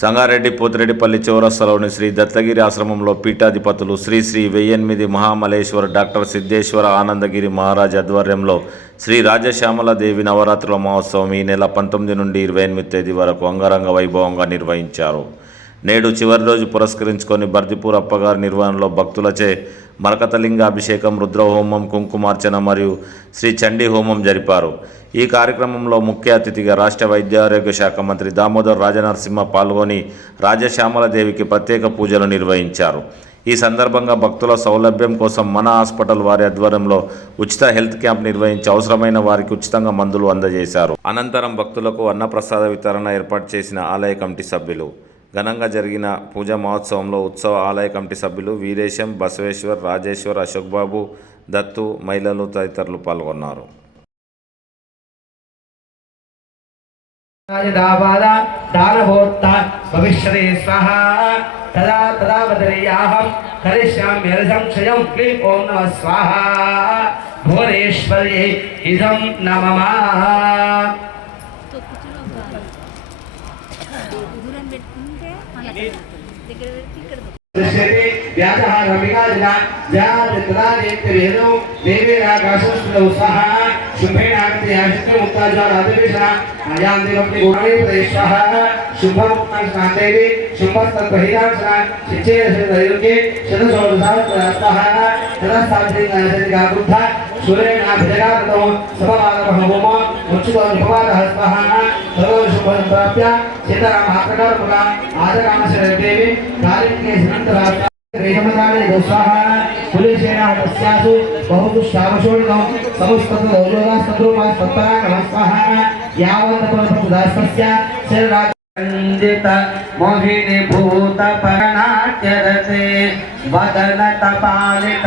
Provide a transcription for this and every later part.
సంగారెడ్డి పోతిరెడ్డిపల్లి చౌరస్తలోని శ్రీ దత్తగిరి ఆశ్రమంలో పీఠాధిపతులు శ్రీ శ్రీ వెయ్యెనిమిది మహామలేశ్వర డాక్టర్ సిద్ధేశ్వర ఆనందగిరి మహారాజ్ ఆధ్వర్యంలో శ్రీ రాజశ్యామల దేవి నవరాత్రుల మహోత్సవం ఈ నెల పంతొమ్మిది నుండి ఇరవై ఎనిమిది తేదీ వరకు అంగరంగ వైభవంగా నిర్వహించారు. నేడు చివరి రోజు పురస్కరించుకొని బర్దిపూర్ అప్పగారి నిర్వహణలో భక్తులచే మరకతలింగ అభిషేకం రుద్రహోమం కుంకుమార్చన మరియు శ్రీ చండీ హోమం జరిపారు. ఈ కార్యక్రమంలో ముఖ్య అతిథిగా రాష్ట్ర వైద్య ఆరోగ్య శాఖ మంత్రి దామోదర్ రాజనరసింహ పాల్గొని రాజశ్యామలదేవికి ప్రత్యేక పూజలు నిర్వహించారు. ఈ సందర్భంగా భక్తుల సౌలభ్యం కోసం మన హాస్పిటల్ వారి ఆధ్వర్యంలో ఉచిత హెల్త్ క్యాంప్ నిర్వహించి అవసరమైన వారికి ఉచితంగా మందులు అందజేశారు. అనంతరం భక్తులకు అన్నప్రసాద వితరణ ఏర్పాటు చేసిన ఆలయ కమిటీ సభ్యులు ఘనంగా జరిగిన పూజ మహోత్సవంలో ఉత్సవ ఆలయ కమిటీ సభ్యులు వీరేశం బసవేశ్వర్ రాజేశ్వర్ అశోక్ బాబు దత్తు మహిళలు తదితరులు పాల్గొన్నారు. స్వాహ ఇదం నమమా ఇక్కడ వ్యాసः రమికాదిన జాతి తదాదేత్యవేదం దేవేరాకాశంలో సహ శుభేణాగతి యాశిత్యం ఉత్తాజాల అధివేశన అయాందిరప్తి గుణయుపదేశః శుభముక్తాంతేవి శుభస్తద్బహిరాంశన శిచేయోగే శతసోదసాస్తః శతస్థాధికారుద్ధ సూర్యేణాభిజగాతతో సమవాదవ హోమ ముచ్చుకోనుభవాదः స్వహ భగవశుభం ప్రాప్య कुलशेनाहतस्यासु बहुतु श्रावशोणिकं समस्ततदौजोदास्तद्रूपास्तत्तरा नमस्वाहा यावन्तपरभक्तदास्तस्य शरीरान्दित मोहिनी भूतपरनाट्यरसे वदनतपालित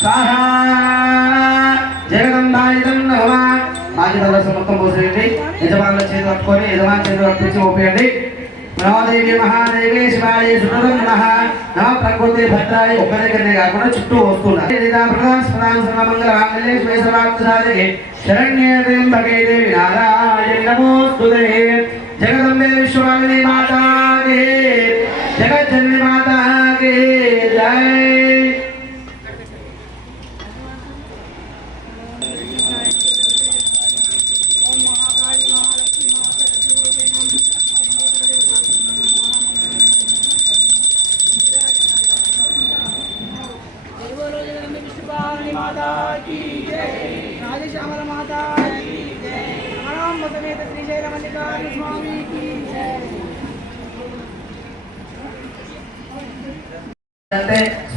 స్వాహ జగదంధాయుధం మొత్తం పోసేయండి. యజమానుల చేతి యజమాని చేతి మహాదేవి ప్రకృతి ఒక్క దగ్గరనే కాకుండా చుట్టూ వస్తున్నారు. జగదంబే మాత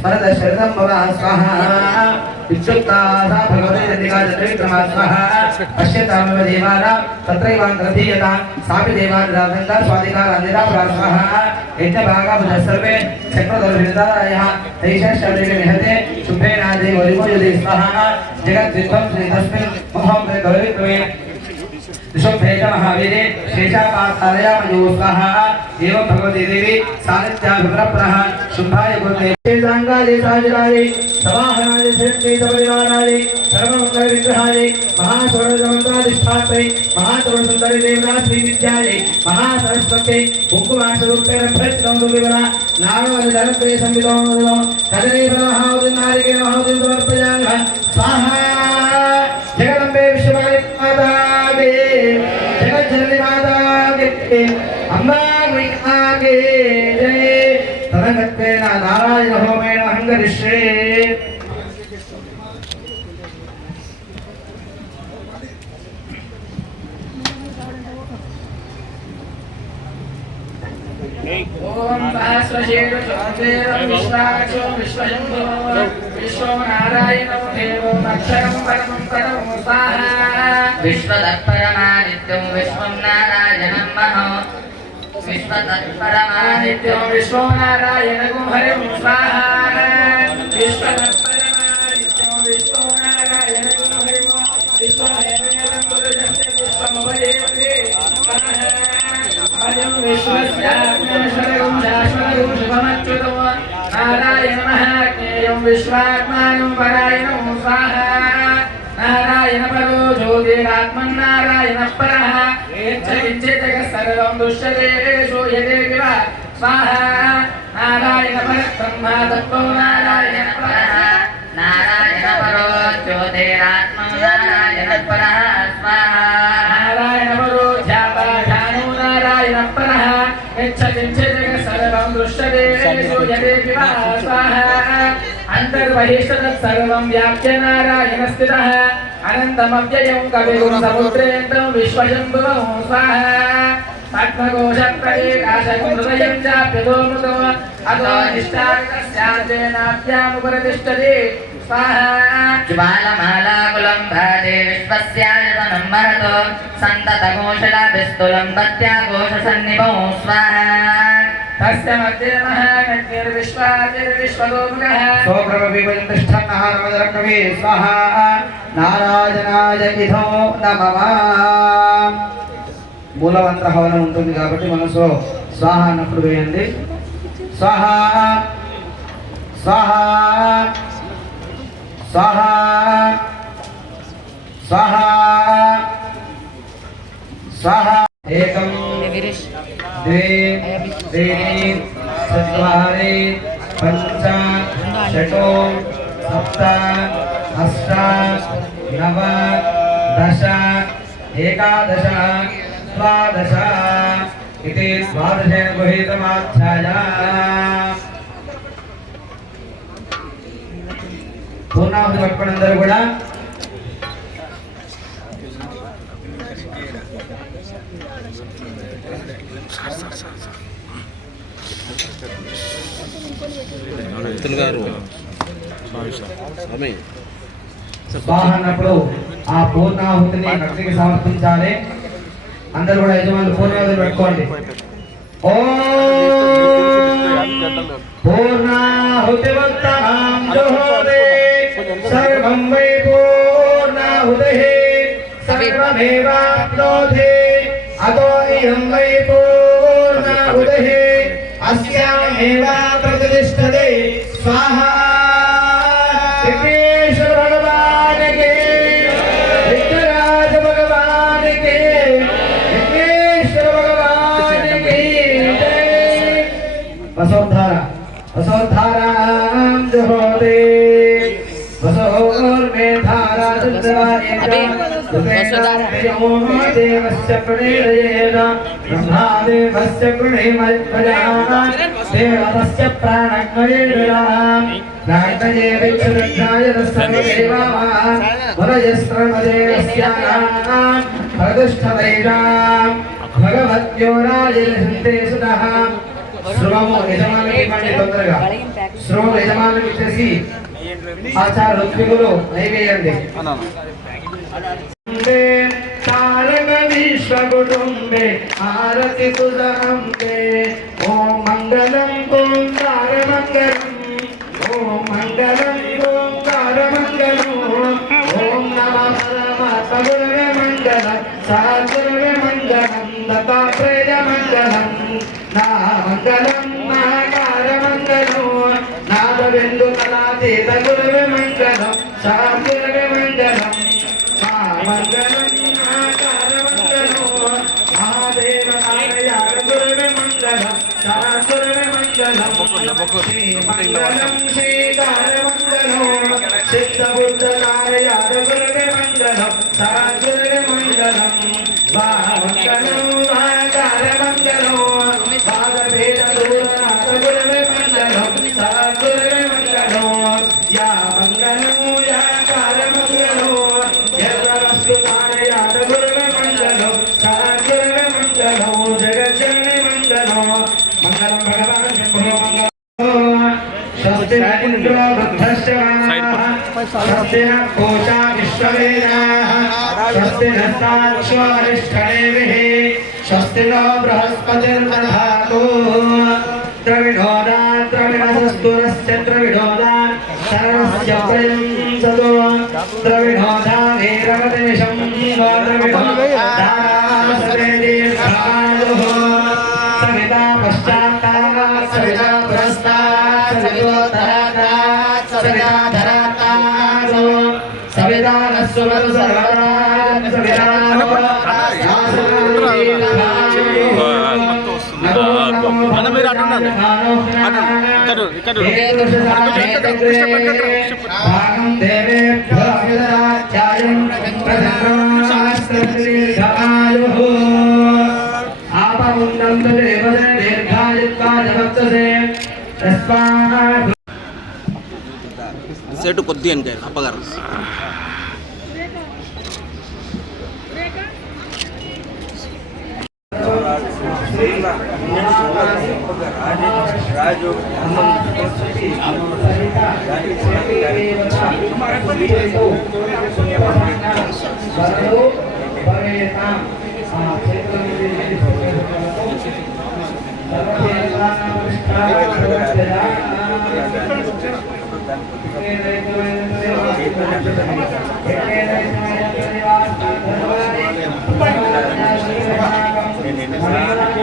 అంటే స్మరత శరదం భవ స్వాహ విక్షుప్తా సా భగవతే చండికా చంద్రవిక్రమ స్వాహ పశ్యతామవ దేవాన తత్రైవాంతరధీయత సాపి దేవానిరాధంగా స్వాధికార అందిరా స్వాహ యజ్ఞ భాగా భుజ సర్వే చక్రధర విరదాయ తైషాశ్చర్య నిహతే శుభేనాదే వరిమోయుదే స్వాహ జగద్విధ్వం శ్రీ తస్మిన్ మహం గౌరవిక్రమే విశ్వభేషమహావీరే శేషాపాతాలయామయోస్వహ ఏవం భగవతి దేవి సానిధ్యాభిప్రప్రహ శుభాయ గురుదే సాంగాది సాజురాది సమాహనాది శక్తి సపరివారాది సర్వమంగళ విగ్రహాది మహాస్వరమంత్రాధిష్టాత్రై మహాత్వరసుందరి దేవతా శ్రీ విద్యాది మహాసరస్వతి కుంకుమాక్షరూపేణ భ్రష్టం వివర నాగవని ధనత్రయ సంవిధానంలో కదలే బ్రహ్మావతి నారికే మహావతి సమర్పయామి స్వాహ జగదంబే విశ్వమాలి మాతా ಶಕ್ತಿ ಅಂಬಾ ವಿಘ್ನಾಗೆ ಜಯ ತದಗತ್ವೇನ ನಾರಾಯಣ ಹೋಮೇಣ ಹಂಗರಿಶ್ರೇ ಓಂ ಸಹಸ್ರಶೇಷ ವಿಶ್ವಾಕ್ಷೋ ವಿಶ್ವಶಂಭೋ విశ్వనారాయణం దేవం అక్షరం పరం కరం విశ్వదత్పరమానిత్యం విశ్వం నారాయణం మహో విశ్వదత్పరమానిత్యం విశ్వం నారాయణం హరిం స్వాహ విశ్వదత్పరమానిత్యం విశ్వం నారాయణం హరిం విశ్వహరణం విశ్వ ज्योतिरात्मन्नारायणः परः यच्चकिञ्चित् सर्वं दुष्यते शूयते किल स्वाहा नारायणपरब्रह्मा तत्त्वो नारायणपरः नारायणपरो ज्योतिरात्मं नारायणपरः स्वाहा नारायणपरो ध्याता ध्यानो नारायणपरः यच्चकिञ्चित् सर्वं दृश्यते शूयते किल स्वाहा अन्तर्बहिष्टतत् सर्वं व्याप्य नारायणस्थितः అనంతమవ్యయం కవిగురు సముద్రేంద్రం విశ్వశంభువ స్వాహ పద్మకోశ ప్రదేకాశకృదయం చాప్యదోమృతో అతో స్వాహ. సోప్రభవిష్ఠన్నహారమదరకవి స్వహ నారాజనాయ ఇధో నమమ మూలమంత్ర హవనం ఉంటుంది కాబట్టి మనసు స్వాహ అన్నప్పుడు వేయండి. స్వాహ స్వాహ స్వాహ స్వాహ స్వాహ. ఏకం चत्वारि पञ्च षटो सप्त अष्ट नव दश एकादश द्वादश इति द्वादशेन गृहीतमाध्याय పూర్ణాహుతి పట్టుకుని అందరూ కూడా స్వాహ అన్నప్పుడు ఆ పూర్ణాహుతిని భక్తికి సమర్పించాలి. అందరూ కూడా యజమానులు పూర్ణాహుతిని పెట్టుకోండి. ఓ పూర్ణాహుతి సర్వం వై పూర్ణాహుతిః. సర్వమేవాప్నోతి అతో ఇహం వై పూర్ణ Amen. దేవస్య ప్రణేరయేన బ్రహ్మాదేవస్య ప్రణేమజ్ఞాన దేవతస్య ప్రాణజ్ఞయేన ప్రాణయే విచ్ఛుద్ధాయ సర్వదేవాన్ వరయస్త్రమదేవస్యానాం ప్రతిష్ఠతైరాం భగవద్యోరాజసుతः శ్రమము యజమానికి ఇవ్వండి తొందరగా శ్రమము యజమానికి ఇచ్చేసి ఆచార ఋత్వికులు నైవేయండి తారక విశ్వ కుటుంబే ఆరతి కులంబే ఓం మంగళం ఓంకార మంగళం ఓం శ్రీ మంగళం శ్రీకార మంగళం. సిద్ధ బుద్ధ स्वस्ति न पूषा विश्ववेदाः स्वस्ति नस्ताक्ष्वरिष्ठदेविः स्वस्ति नो बृहस्पतिर्दधातु द्रविणोदात्रविणसस्तुरस्य द्रविणोदा सरस्य प्रयं सतो द्रविणोदा धीरवतिनिशं द्रविणो సవిధానస్వరు సర్వదాన అన్న సేటు కొద్ది అంటే అప్పగారు తస్మాత్ సెట్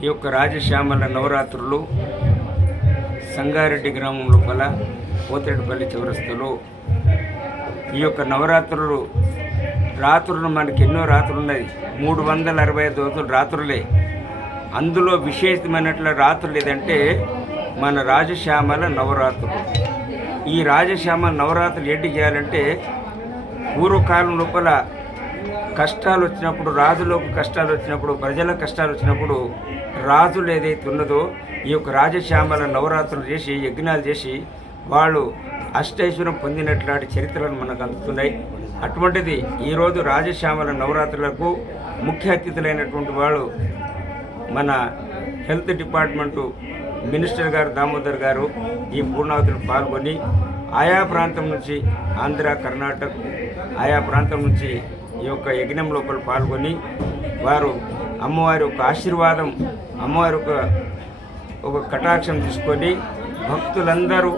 ఈ యొక్క రాజశ్యామల నవరాత్రులు సంగారెడ్డి గ్రామం లోపల పోతిరెడ్డిపల్లి చివరస్తులు ఈ యొక్క నవరాత్రులు రాత్రులు మనకి ఎన్నో రాత్రులు ఉన్నాయి మూడు వందల అరవై ఐదు రోజులు రాత్రులే. అందులో విశేషమైనట్ల రాత్రులు ఏదంటే మన రాజశ్యామల నవరాత్రులు. ఈ రాజశ్యామల నవరాత్రులు ఏంటి చేయాలంటే పూర్వకాలం లోపల కష్టాలు వచ్చినప్పుడు రాజులకు కష్టాలు వచ్చినప్పుడు ప్రజల కష్టాలు వచ్చినప్పుడు రాజులు ఏదైతే ఉన్నదో ఈ యొక్క రాజశ్యామల నవరాత్రులు చేసి యజ్ఞాలు చేసి వాళ్ళు అష్టైశ్వరం పొందినట్లాంటి చరిత్రలు మనకు అందుతున్నాయి. అటువంటిది ఈరోజు రాజశ్యామల నవరాత్రులకు ముఖ్య అతిథులైనటువంటి వాళ్ళు మన హెల్త్ డిపార్ట్మెంటు మినిస్టర్ గారు దామోదర్ గారు ఈ పూర్ణావతిలో పాల్గొని ఆయా ప్రాంతం నుంచి ఆంధ్ర కర్ణాటక ఆయా ప్రాంతం నుంచి ఈ యొక్క యజ్ఞం లోపల పాల్గొని వారు అమ్మవారి యొక్క ఆశీర్వాదం అమ్మవారి యొక్క ఒక కటాక్షం తీసుకొని భక్తులందరూ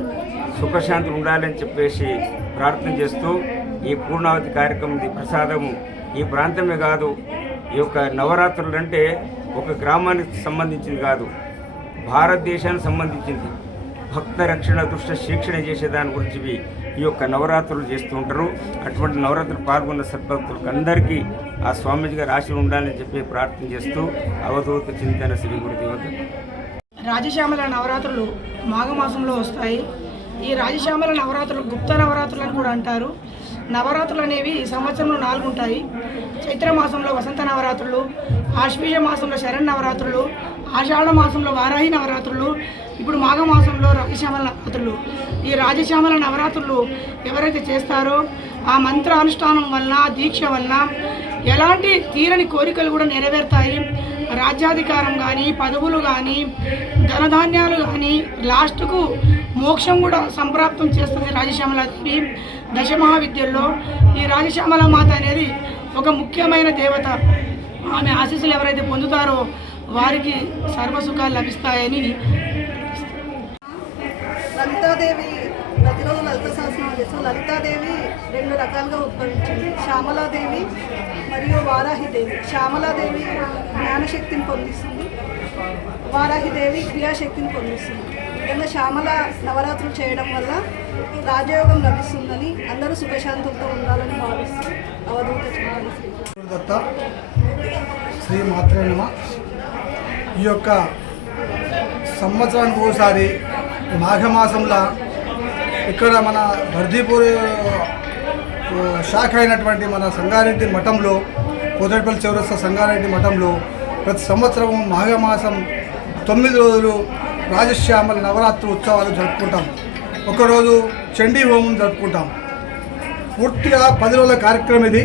సుఖశాంతులు ఉండాలని చెప్పేసి ప్రార్థన చేస్తూ ఈ పూర్ణావతి కార్యక్రమం ప్రసాదము. ఈ ప్రాంతమే కాదు ఈ యొక్క నవరాత్రులు అంటే ఒక గ్రామానికి సంబంధించింది కాదు భారతదేశానికి సంబంధించింది. భక్త రక్షణ దృష్ట శిక్షణ చేసే దాని గురించి ఈ యొక్క నవరాత్రులు చేస్తూ ఉంటారు. అటువంటి నవరాత్రులు పాల్గొన్న సద్భక్తులకు అందరికీ ఆ స్వామీజీ గారు ఆశ ఉండాలని చెప్పి ప్రార్థన చేస్తూ అవధూత చింతన శ్రీ గురుదేవత. రాజశ్యామల నవరాత్రులు మాఘమాసంలో వస్తాయి. ఈ రాజశ్యామల నవరాత్రులు గుప్త నవరాత్రులు అని కూడా అంటారు. నవరాత్రులు అనేవి ఈ సంవత్సరంలో నాలుగు ఉంటాయి. చైత్ర మాసంలో వసంత నవరాత్రులు ఆశ్వీజ మాసంలో శరణ్ నవరాత్రులు ఆషాఢ మాసంలో వారాహి నవరాత్రులు ఇప్పుడు మాఘమాసంలో రాజశ్యామల నవరాత్రులు ఈ రాజశ్యామల నవరాత్రులు ఎవరైతే చేస్తారో ఆ మంత్ర అనుష్ఠానం వలన దీక్ష వలన ఎలాంటి తీరని కోరికలు కూడా నెరవేరుతాయి. రాజ్యాధికారం కానీ పదవులు కానీ ధనధాన్యాలు కానీ లాస్ట్కు మోక్షం కూడా సంప్రాప్తం చేస్తుంది రాజశ్యామల దేవి దశమహావిద్యల్లో. ఈ రాజశ్యామల మాత అనేది ఒక ముఖ్యమైన దేవత. ఆమె ఆశీస్సులు ఎవరైతే పొందుతారో వారికి సర్వసుఖాలు లభిస్తాయని లలితాదేవి ప్రతిరోజు లలిత సహస్రనామం చేస్తాం లలితాదేవి రెండు రకాలుగా ఉద్భవించింది. శ్యామలాదేవి మరియు వారాహిదేవి. శ్యామలాదేవి జ్ఞానశక్తిని పొందిస్తుంది. వారాహిదేవి క్రియాశక్తిని పొందిస్తుంది. విధంగా శ్యామల నవరాత్రులు చేయడం వల్ల రాజయోగం లభిస్తుందని అందరూ సుఖశాంతులతో ఉండాలని భావిస్తూ అవధూత శ్రీ దత్త శ్రీ ఈ యొక్క సంవత్సరానికి ఒకసారి మాఘమాసంలో ఇక్కడ మన భర్దీపూర్ శాఖ అయినటువంటి మన సంగారెడ్డి మఠంలో కోదటిపల్లి చౌరస్త సంగారెడ్డి మఠంలో ప్రతి సంవత్సరం మాఘమాసం తొమ్మిది రోజులు రాజశ్యామల నవరాత్రి ఉత్సవాలు జరుపుకుంటాం. ఒకరోజు చండీ హోమం జరుపుకుంటాం. పూర్తిగా పది రోజుల కార్యక్రమం ఇది.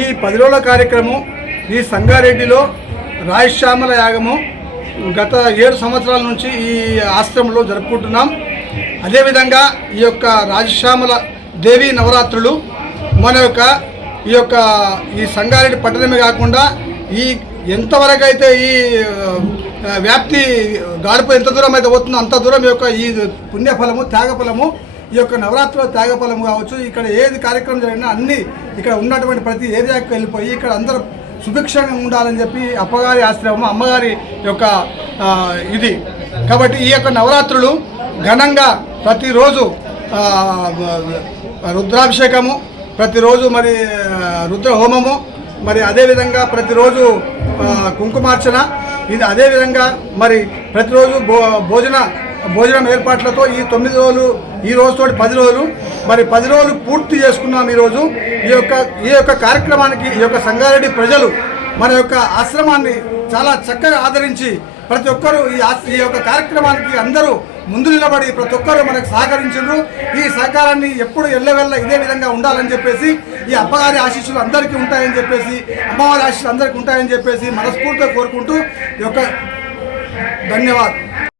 ఈ పది రోజుల కార్యక్రమం ఈ సంగారెడ్డిలో రాజశ్యామల యాగము గత ఏడు సంవత్సరాల నుంచి ఈ ఆశ్రమంలో జరుపుకుంటున్నాం. అదేవిధంగా ఈ యొక్క రాజశ్యామల దేవి నవరాత్రులు మన యొక్క ఈ యొక్క ఈ సంగారెడ్డి పట్టణమే కాకుండా ఈ ఎంతవరకు అయితే ఈ వ్యాప్తి గాడిపో ఎంత దూరం అయితే పోతుందో అంత దూరం ఈ యొక్క ఈ పుణ్యఫలము త్యాగఫలము ఈ యొక్క నవరాత్రుల త్యాగఫలము కావచ్చు. ఇక్కడ ఏది కార్యక్రమం జరిగినా అన్ని ఇక్కడ ఉన్నటువంటి ప్రతి ఏరియాకి వెళ్ళిపోయి ఇక్కడ అందరూ సుభిక్షంగా ఉండాలని చెప్పి అప్పగారి ఆశ్రమం అమ్మగారి యొక్క ఇది. కాబట్టి ఈ యొక్క నవరాత్రులు ఘనంగా ప్రతిరోజు రుద్రాభిషేకము ప్రతిరోజు మరి రుద్రహోమము రుద్ర హోమము మరి అదేవిధంగా ప్రతిరోజు కుంకుమార్చన ఇది అదేవిధంగా మరి ప్రతిరోజు భో భోజన భోజనం ఏర్పాట్లతో ఈ తొమ్మిది రోజులు ఈ రోజుతో పది రోజులు. మరి పది రోజులు పూర్తి చేసుకున్నాం ఈరోజు. ఈ యొక్క ఈ యొక్క కార్యక్రమానికి ఈ యొక్క సంగారెడ్డి ప్రజలు మన యొక్క ఆశ్రమాన్ని చాలా చక్కగా ఆదరించి ప్రతి ఒక్కరూ ఈ ఈ యొక్క కార్యక్రమానికి అందరూ ముందు నిలబడి ప్రతి ఒక్కరూ మనకు సహకరించారు ఈ సహకారాన్ని ఎప్పుడు ఎల్లవెల్ల ఇదే విధంగా ఉండాలని చెప్పేసి ఈ అప్పగారి ఆశీస్సులు అందరికీ ఉంటాయని చెప్పేసి అమ్మవారి ఆశీస్సులు అందరికీ ఉంటాయని చెప్పేసి మనస్ఫూర్తిగా కోరుకుంటూ ఈ యొక్క ధన్యవాదాలు.